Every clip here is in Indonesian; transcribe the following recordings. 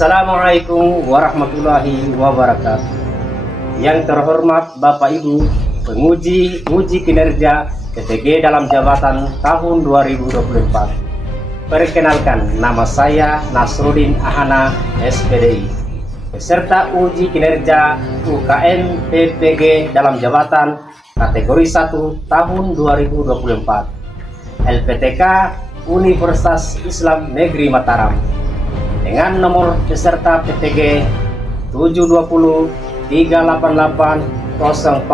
Assalamualaikum warahmatullahi wabarakatuh. Yang terhormat Bapak Ibu penguji kinerja PTG dalam jabatan tahun 2024. Perkenalkan, nama saya Nasruddin Ahana, SPDI, peserta uji kinerja UKM PPG dalam jabatan kategori 1 tahun 2024. LPTK Universitas Islam Negeri Mataram dengan nomor peserta PTG 720 388 000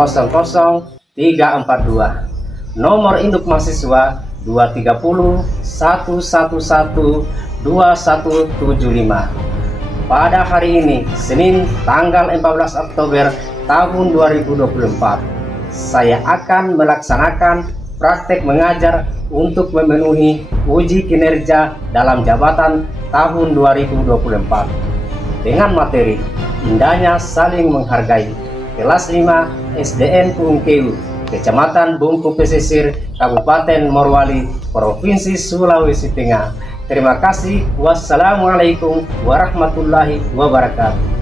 342, nomor induk mahasiswa 230 111 2175. Pada hari ini, Senin tanggal 14 Oktober tahun 2024, saya akan melaksanakan praktek mengajar untuk memenuhi uji kinerja dalam jabatan tahun 2024 dengan materi indahnya saling menghargai, kelas 5 SDN Pungkeu, Kecamatan Bungku Pesisir, Kabupaten Morowali, Provinsi Sulawesi Tengah. Terima kasih. Wassalamualaikum warahmatullahi wabarakatuh.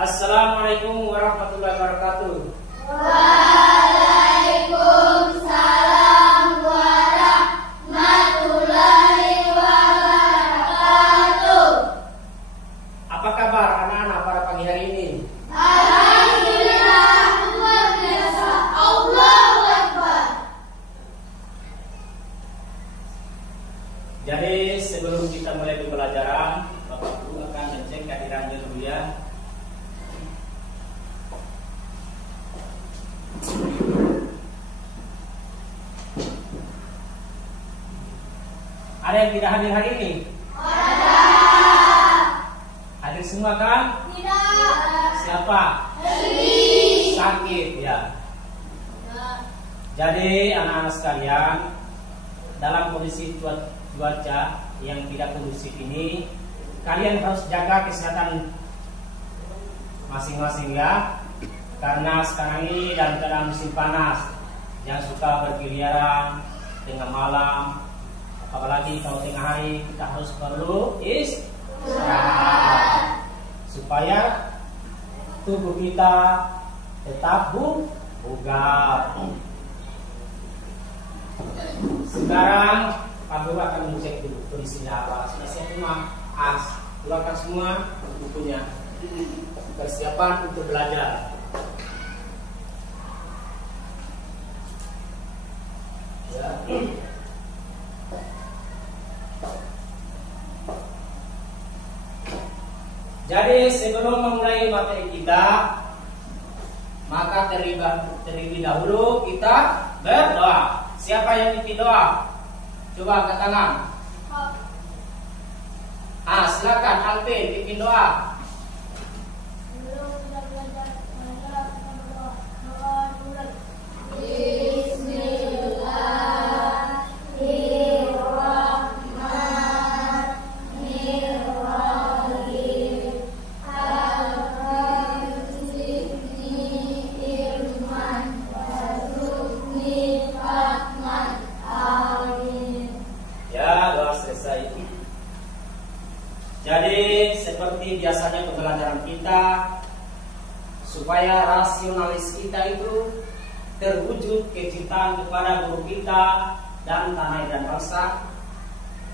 Assalamualaikum warahmatullahi wabarakatuh. Waalaikumsalam warahmatullahi wabarakatuh. Apa kabar anak-anak pada pagi hari ini? Alhamdulillah, luar biasa. Allahu Akbar. Jadi sebelum kita mulai pembelajaran, Bapak Guru akan ngecek kehadirannya dulu ya. Ada yang tidak hadir hari ini? Ada. Hadir semua kan? Tidak. Siapa? Ini. Sakit ya. Jadi anak-anak sekalian, dalam kondisi cuaca yang tidak kondusif ini, kalian harus jaga kesehatan masing-masing ya. Karena sekarang ini dalam keadaan musim panas, yang suka berkeliaran tengah malam, apalagi kalau tengah hari, kita harus perlu istirahat supaya tubuh kita tetap bugar. Sekarang Pak Guru akan mengecek dulu kondisinya apa. Sudah siap semua? Keluarkan semua bukunya. Persiapan untuk belajar. Ya. Jadi sebelum memulai materi kita, maka terlebih dahulu kita berdoa. Siapa yang pimpin doa? Coba angkat tangan. Silakan Alvin pimpin doa. Jadi seperti biasanya pembelajaran kita, supaya rasionalis kita itu terwujud kecintaan kepada guru kita dan tanah air dan bangsa.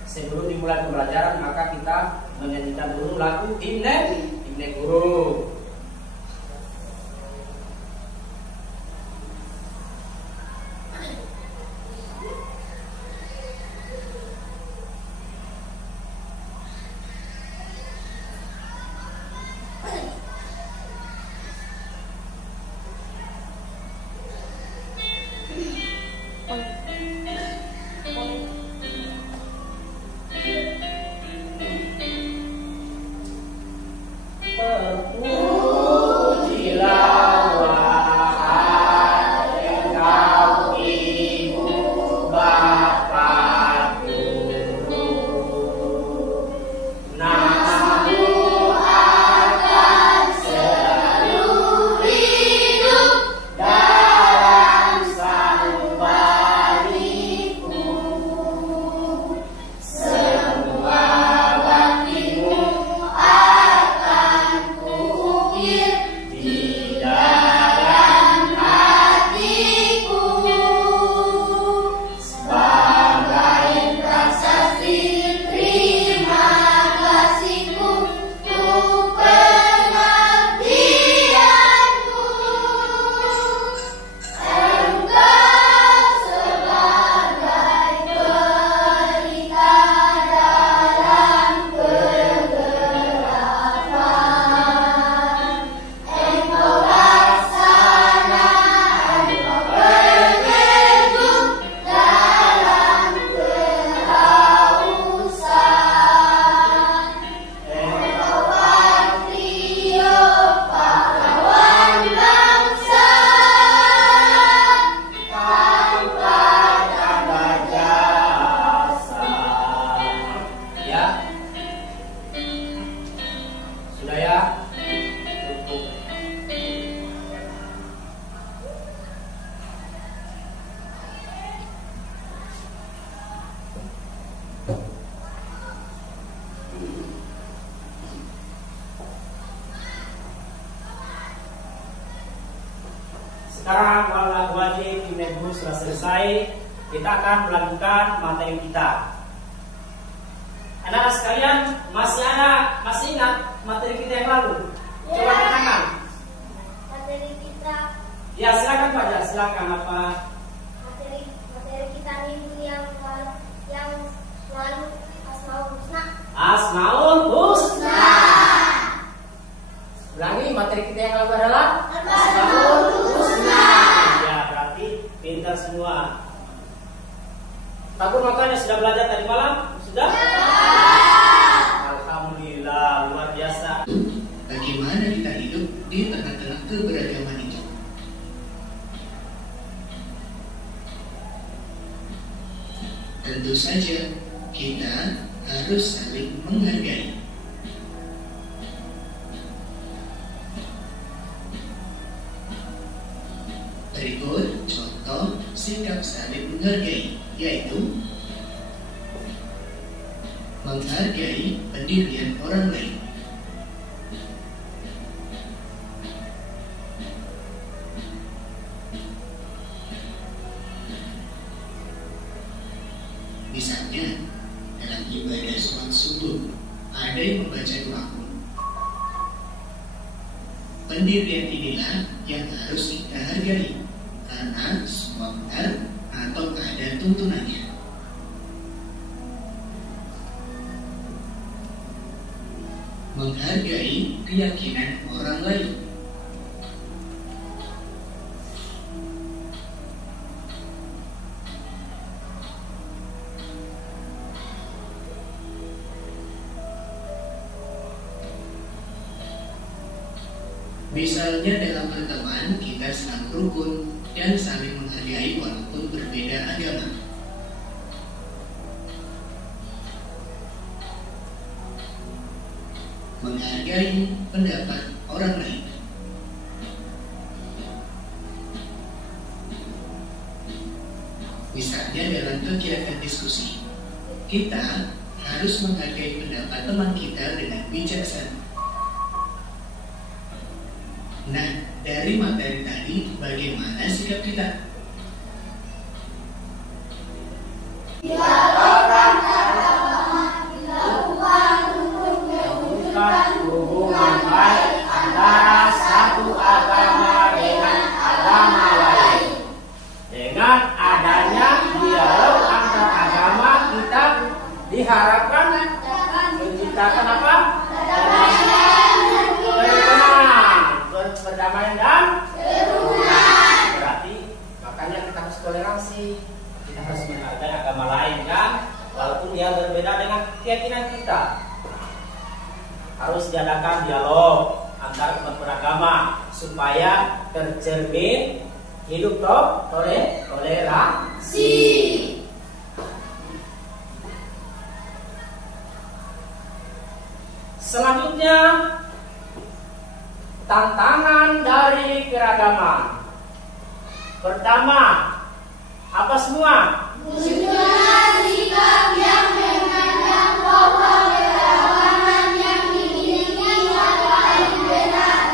Sebelum dimulai pembelajaran, maka kita menyanyikan dulu lagu himne guru. Ya. Sudah ya? Cukup. Sekarang kalau wajib Ibu sudah selesai, kita akan melanjutkan materi kita. Anak-anak sekalian, masih ingat materi kita yang lalu? Coba katakan. Materi kita. Ya, silakan Pak. Ya, silakan apa? Materi kita minggu yang lalu Asmaul Husna. Asmaul Husna. Ulangi, materi kita yang lalu adalah Asmaul Husna. Ya, berarti pintar semua. Pak Guru makanya sudah belajar tadi malam? Sudah? Alhamdulillah, luar biasa. Bagaimana kita hidup di tengah-tengah keberagaman itu? Tentu saja kita harus saling menghargai. Berikut contoh sikap saling menghargai, yaitu menghargai pendirian orang lain. Misalnya, dalam ibadah sholat subuh, ada yang membaca doa Qul. Pendirian inilah yang harus kita hargai, karena semua benar atau ada tuntunannya. Menghargai keyakinan orang lain. Misalnya dalam berteman kita selalu rukun dan saling menghargai walaupun berbeda agama. Menghargai pendapat orang lain. Misalnya dalam kegiatan diskusi, kita harus menghargai pendapat teman kita dengan bijaksana. Nah, dari materi tadi, bagaimana sikap kita? Hubungan baik antara satu agama dengan agama lain. Dengan adanya dialog antar agama, kita diharapkan menciptakan apa? Perdamaian dan kerukunan. Berarti makanya kita harus toleransi, kita harus menghargai agama lain kan, walaupun dia berbeda dengan keyakinan kita. Harus diadakan dialog antar umat beragama supaya tercermin hidup toleransi. Selanjutnya, tantangan dari keragaman. Pertama, apa semua? Munculnya sikap yang memandang bahwa keragaman yang dimiliki yang paling benar.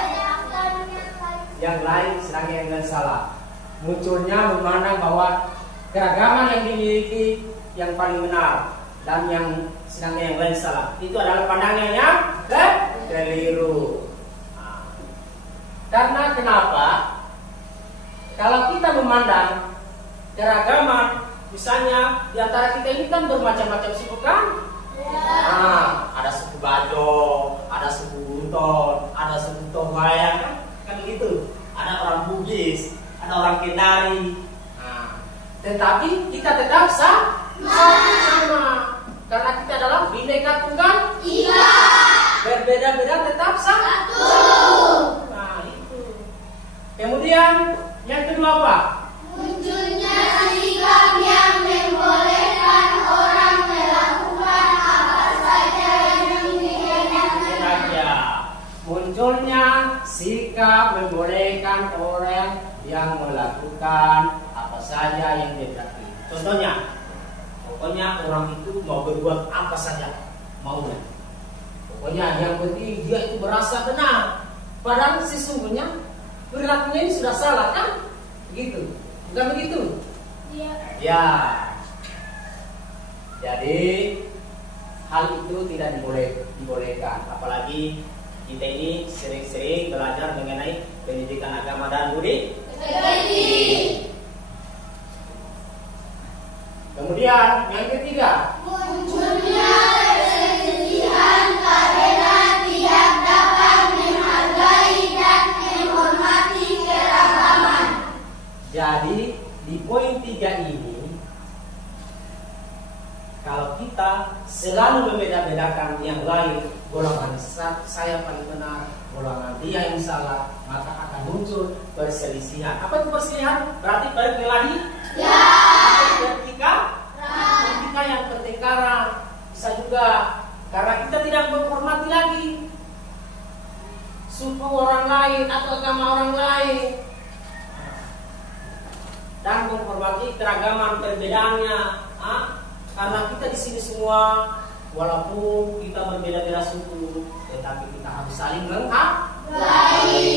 Yang lain sedang yang salah. Munculnya memandang bahwa keragaman yang dimiliki yang paling benar dan yang sedang yang lain salah. Itu adalah pandangan yang keliru. Karena kenapa? Kalau kita memandang keragaman, misalnya di antara kita ini kan bermacam-macam suku kan? Ada suku Bajo, ada suku Buton, ada suku Tohaya kan begitu. Ada orang Bugis, ada orang Kendari. Tetapi kita tetap sama. Karena kita adalah Bhinneka Tunggal Ika. Berbeda-beda tetap satu. Kemudian yang kedua apa? Munculnya sikap yang membolehkan orang melakukan apa saja sikap membolehkan orang yang melakukan apa saja yang dia dapati. Contohnya, pokoknya orang itu mau berbuat apa saja maunya. Pokoknya yang penting dia itu merasa benar. Padahal sesungguhnya perilakunya ini sudah salah kan? Begitu, bukan begitu? Iya. Ya. Jadi hal itu tidak dibolehkan. Apalagi kita ini sering-sering belajar mengenai pendidikan agama dan budi. Kemudian yang ketiga, Munculnya perselisihan karena tidak dapat menghargai dan menghormati keragaman. jadi di poin 3 ini, kalau kita selalu membeda-bedakan yang lain, golongan saya paling benar, golongan dia yang salah, maka akan muncul perselisihan. Apa itu perselisihan? Berarti berkelahi? Ya. Ketika yang pertengkaran, bisa juga karena kita tidak menghormati lagi suku orang lain atau agama orang lain dan menghormati keragaman perbedaannya. Karena kita di sini semua, walaupun kita berbeda-beda suku, tetapi kita harus saling menghargai.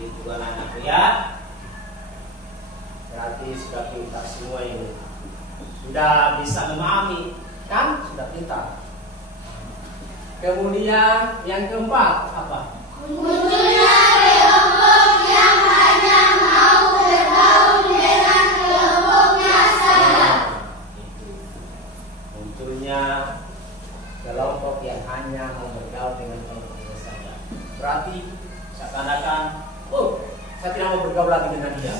Itu anak-anakku ya. Berarti sudah pintar semua ini. Sudah bisa memahami, kan? Sudah pintar. Kemudian yang keempat apa? Munculnya kelompok yang hanya mau bergaul dengan kelompoknya saja. Munculnya kelompok yang hanya mau bergaul dengan kelompoknya saja. Berarti seakan-akan, saya tidak mau bergaul lagi dengan dia.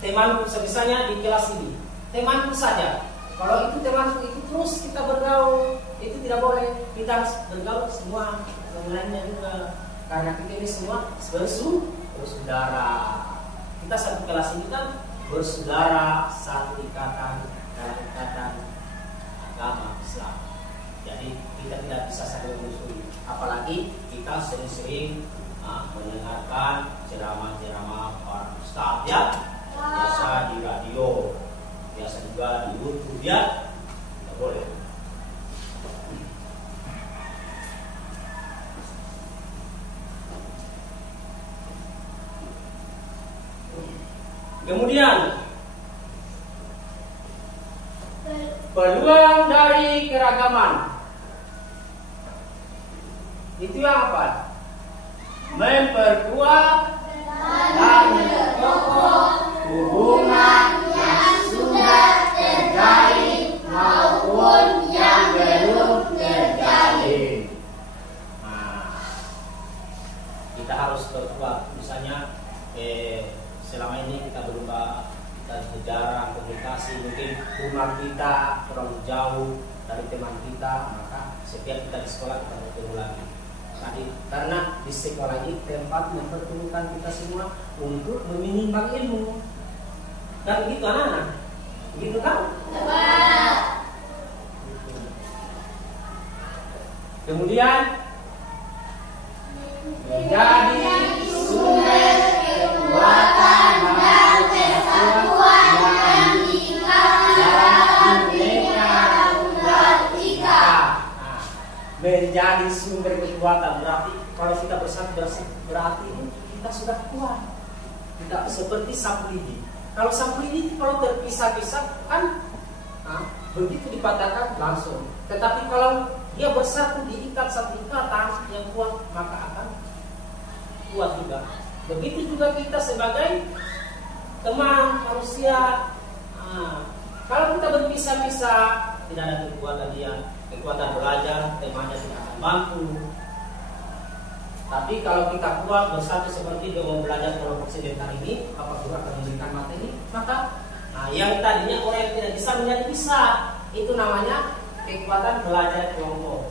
Temanku sebisanya di kelas ini, temanku saja. Kalau itu temanku itu terus kita bergaul, itu tidak boleh. Kita harus bergaul semua yang lainnya juga. Karena kita ini semua bersaudara. Kita satu kelas ini kan bersaudara, satu ikatan dalam ikatan agama Islam. Jadi kita tidak bisa saling memusuhi. Apalagi kita sering-sering mendengarkan ceramah-ceramah para ustaz ya. Biasa di radio, biasa juga di YouTube ya. Tidak boleh. Kemudian peluang dari keragaman itu yang apa? Memperkuat dan memperkokoh hubungan yang sudah terjalin maupun yang belum terjalin. Kita harus perkuat. Misalnya selama ini kita berubah, kita jarang komunikasi, mungkin rumah kita terlalu jauh dari teman kita, maka setiap kita di sekolah kita bertemu lagi. Karena di sekolah ini tempat mempertemukan kita semua untuk menimbang ilmu. Dan begitu anak-anak, begitu kan? Kemudian menjadi sumber kekuatan dan kesatuan yang dalam Bhinneka Tunggal Ika. Menjadi sumber kekuatan berarti kalau kita bersatu berarti kita sudah kuat. Tidak seperti sapu lidi. Kalau sapu lidi kalau terpisah-pisah kan begitu dipatahkan langsung. Tetapi kalau dia bersatu diikat satu ikatan yang kuat, maka akan kuat juga. Begitu juga kita sebagai teman manusia. Kalau kita berpisah-pisah, tidak ada kekuatan dia, kekuatan belajar, temannya tidak akan mampu. Tapi kalau kita kuat bersatu seperti dia mau belajar kelompok sebentar ini, apa guru akan memberikan materi, maka yang tadinya orang yang tidak bisa menjadi bisa. Itu namanya kekuatan belajar kelompok.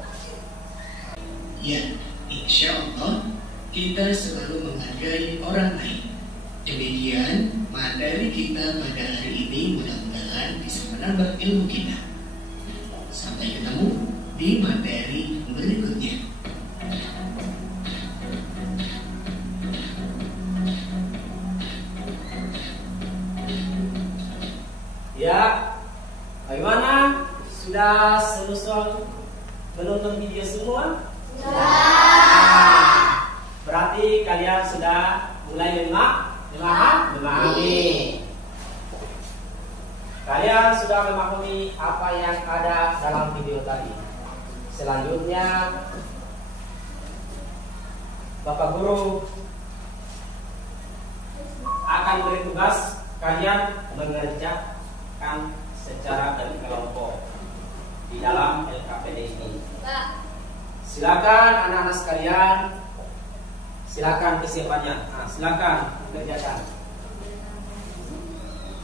Ya, insya Allah kita selalu menghargai orang lain. Demikian materi kita pada hari ini, mudah-mudahan bisa menambah ilmu kita. Sampai ketemu di materi berikutnya. Sudah selesai menonton video semua? Berarti kalian sudah mulai memahami. Kalian sudah memahami apa yang ada dalam video tadi. Selanjutnya Bapak Guru akan beri tugas kalian mengerjakan secara berkelompok di dalam LKPD ini. Silakan anak-anak sekalian, silakan kesiapannya. Silakan kerjakan.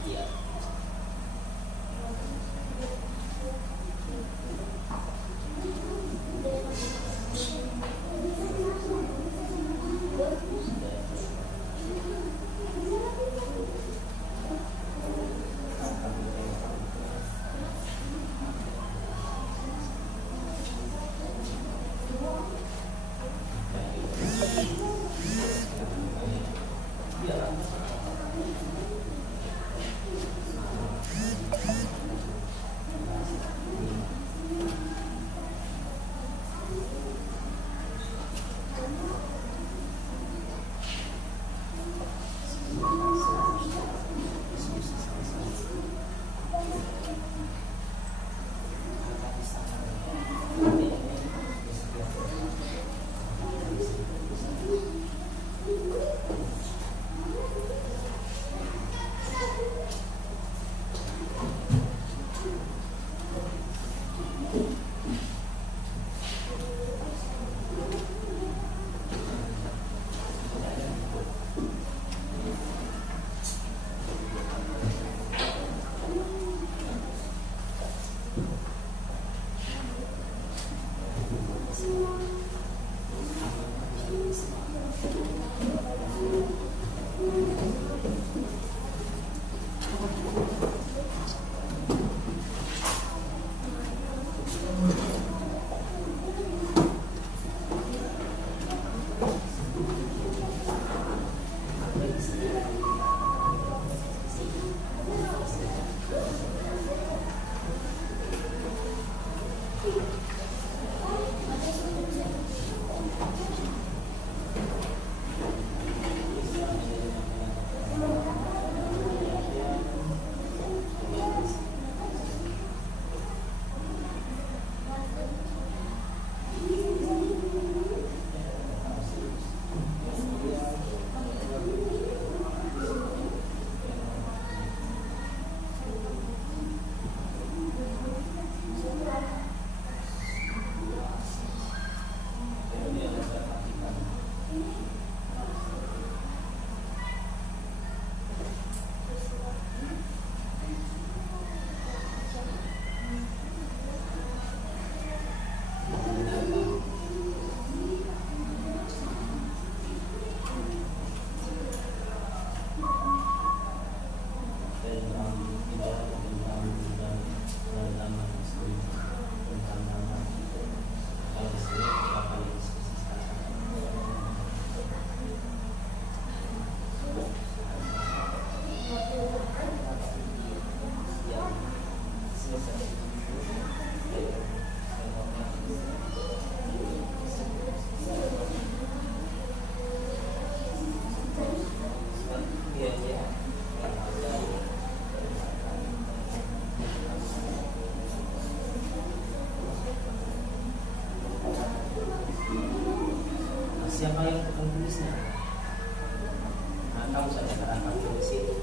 Iya. Siapa yang akan tulisnya? Kamu saja akan tulis itu.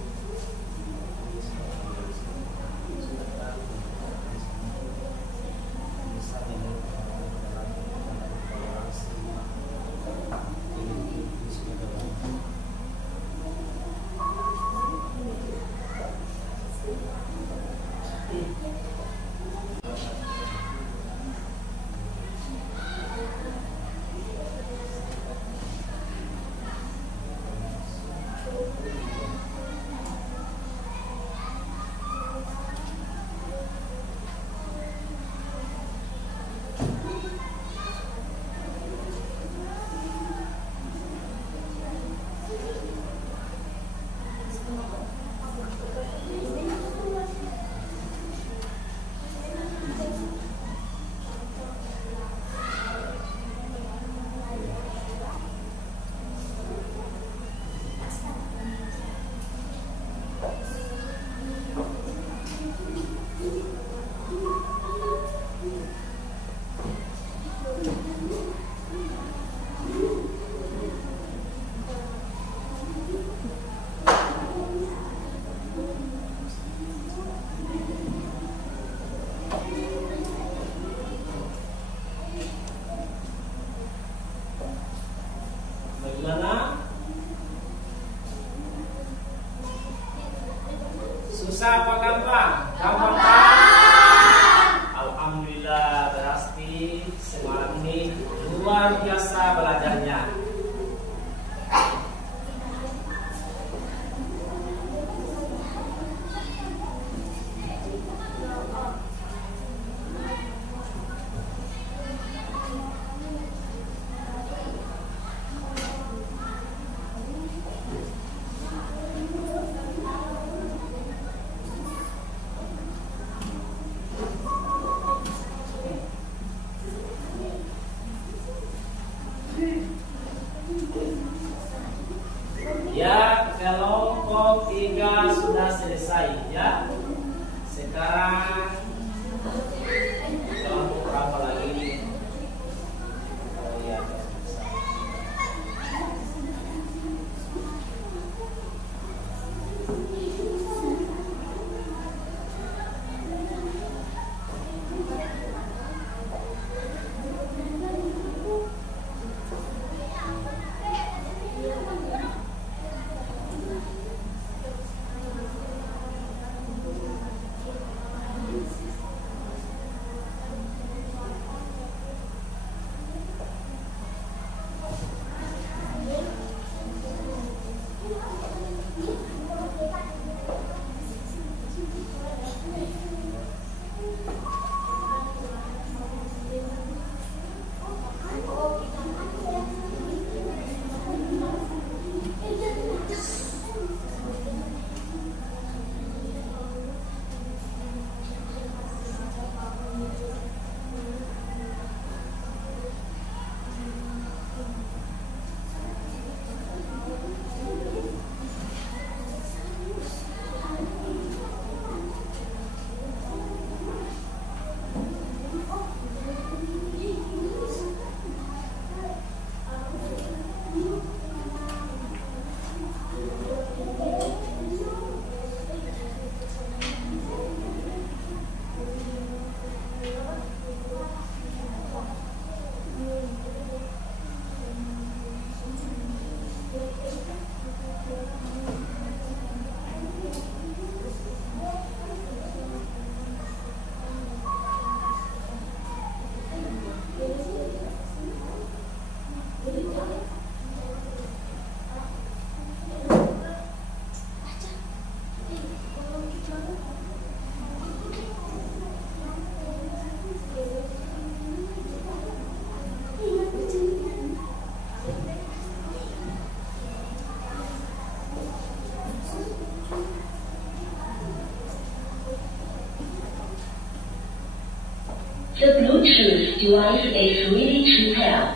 semalam ini luar biasa belajarnya. Ya, kelompok 3 sudah selesai ya. Sekarang kelompok berapa lagi? Oh iya. The Bluetooth device is ready to pair.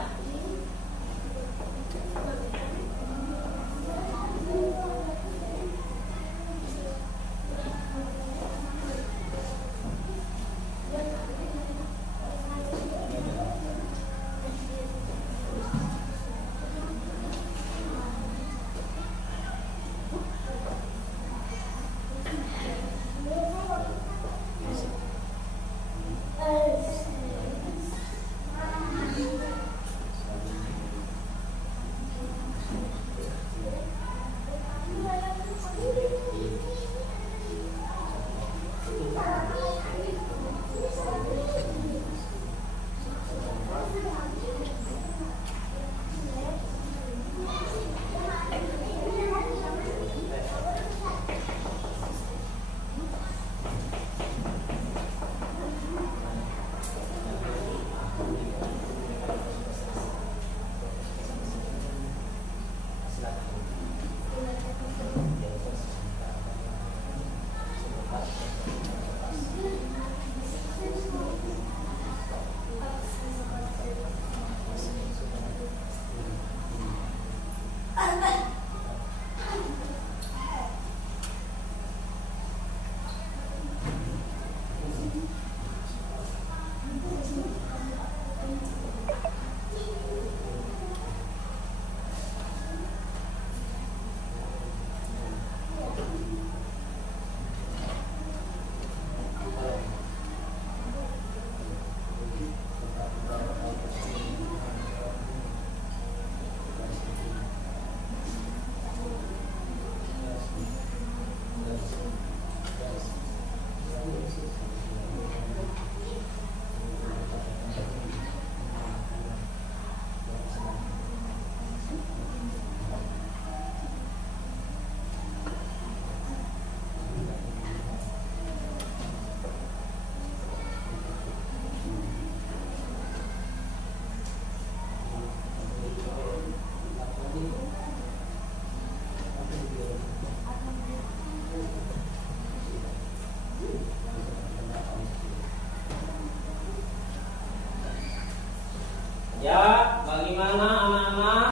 Ya, bagaimana anak-anak?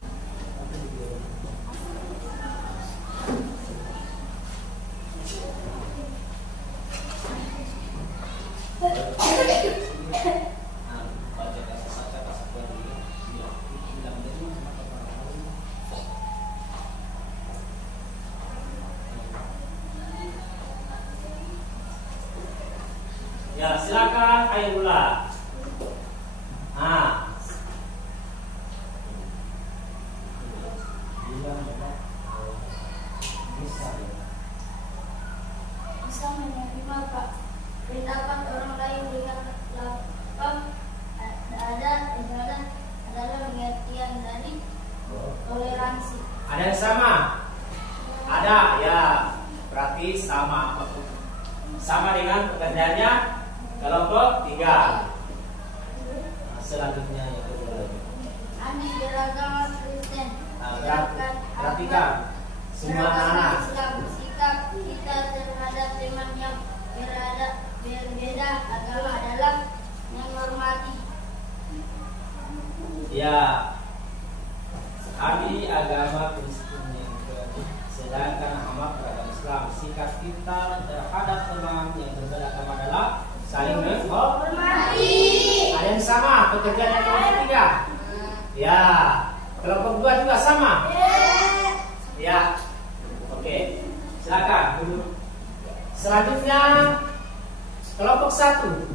Ya, silakan Khairullah. Nah. Bisa menerima Pak. Perintahkan orang lain dengan lapang adalah pengertian dari toleransi. Ada yang sama? Ada, ya. Berarti sama. Sama dengan pekerjaannya kelompok 3. Nah, selanjutnya yang kedua. Andi beragama Kristen. Perhatikan semua anak. Sikap kita terhadap teman yang berbeda agama adalah menghormati. Ya, kami agama Kristen yang sedangkan Ahmad beragama Islam. Sikap kita terhadap teman yang berbeda agama adalah saling menghormati. Ada yang sama pekerjaan yang kelompok 3? Ya, kelompok 2 juga sama? Ya, oke. Silakan duduk. Selanjutnya kelompok 1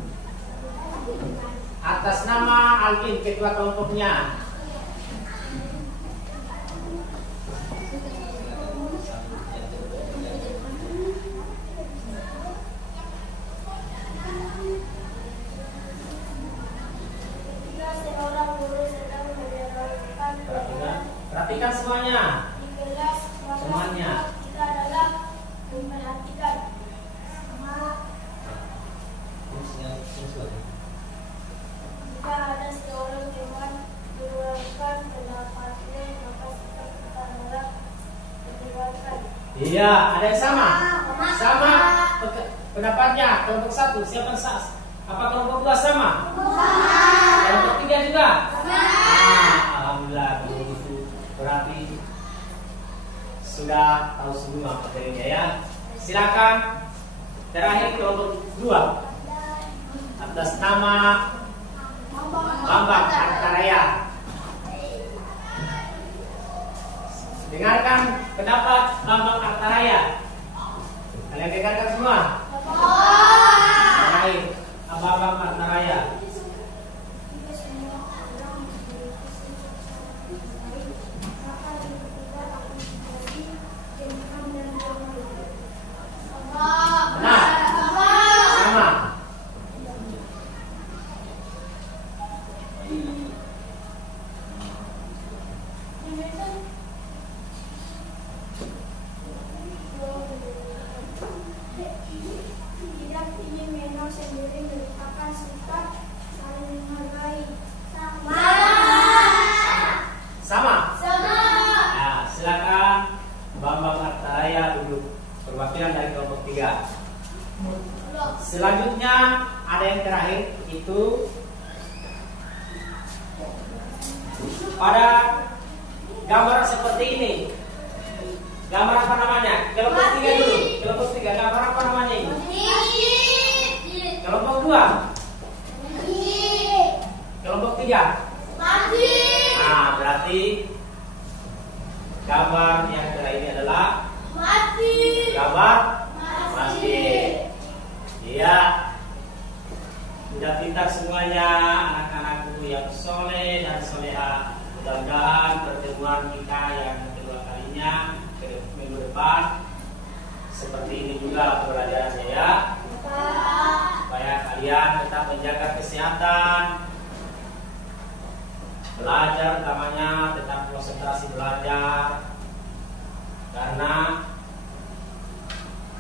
atas nama Alvin, ketua kelompoknya. Perhatikan semuanya. Semuanya. Kita adalah memperhatikan jika ada seorang teman mengeluarkan pendapatnya, maka sikap kita adalah mendengarkan. Iya, ada yang sama? Sama pendapatnya. Kelompok 1 siapa sah? Apa kelompok 2 sama? Kelompok 3 juga? Alhamdulillah kalau gitu. Berarti sudah tahu semua materinya ya. Silakan terakhir kelompok 2 atas nama Bambang Artaraya. Dengarkan pendapat Bambang Artaraya. Kalian dengarkan semua? Terakhir Bambang Artaraya. Selanjutnya ada yang terakhir itu pada gambar seperti ini. Gambar apa namanya? Kelompok 3 dulu. Kelompok 3 gambar apa namanya ini? Kelompok 2. Kelompok 3. Nah, berarti gambar yang terakhir ini adalah gambar masjid. Iya, sudah pintar semuanya anak-anakku yang soleh dan soleha. Mudah-mudahan pertemuan kita yang kedua kalinya minggu depan seperti ini juga pembelajarannya ya. Supaya kalian tetap menjaga kesehatan, belajar utamanya tetap konsentrasi belajar, karena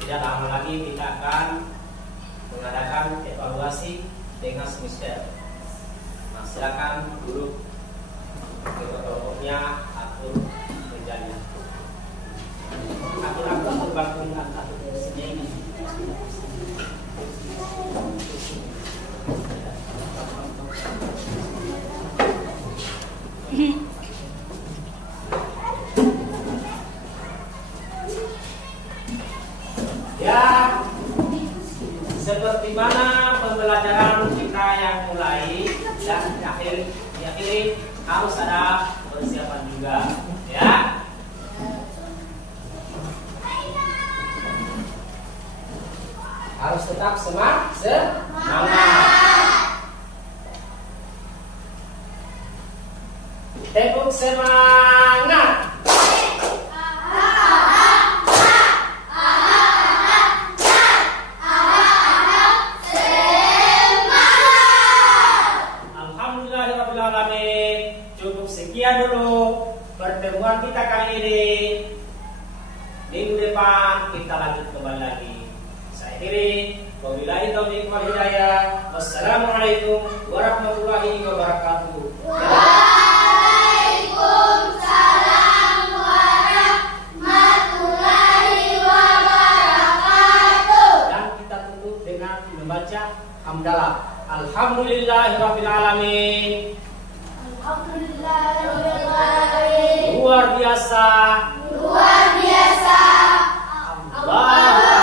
tidak lama lagi kita akan mengadakan evaluasi dengan semester. Nah, silakan duduk ketua kelompoknya atur kerjanya. Atur bantuan atur sini. Ya, seperti mana pembelajaran kita yang mulai dan diakhiri harus ada persiapan juga, ya. Harus tetap semangat. Tepuk semangat. Alhamdulillahirrahmanirrahim. Cukup sekian dulu pertemuan kita kali ini. Minggu depan kita lanjut kembali lagi. Saya akhiri. Wabillahi taufiq wal hidayah. Wassalamualaikum warahmatullahi wabarakatuh. Waalaikumsalam warahmatullahi wabarakatuh. Dan kita tutup dengan membaca hamdalah. Alhamdulillahirabbil alamin. Alhamdulillahirabbil alamin. Luar biasa. Luar biasa. Allah.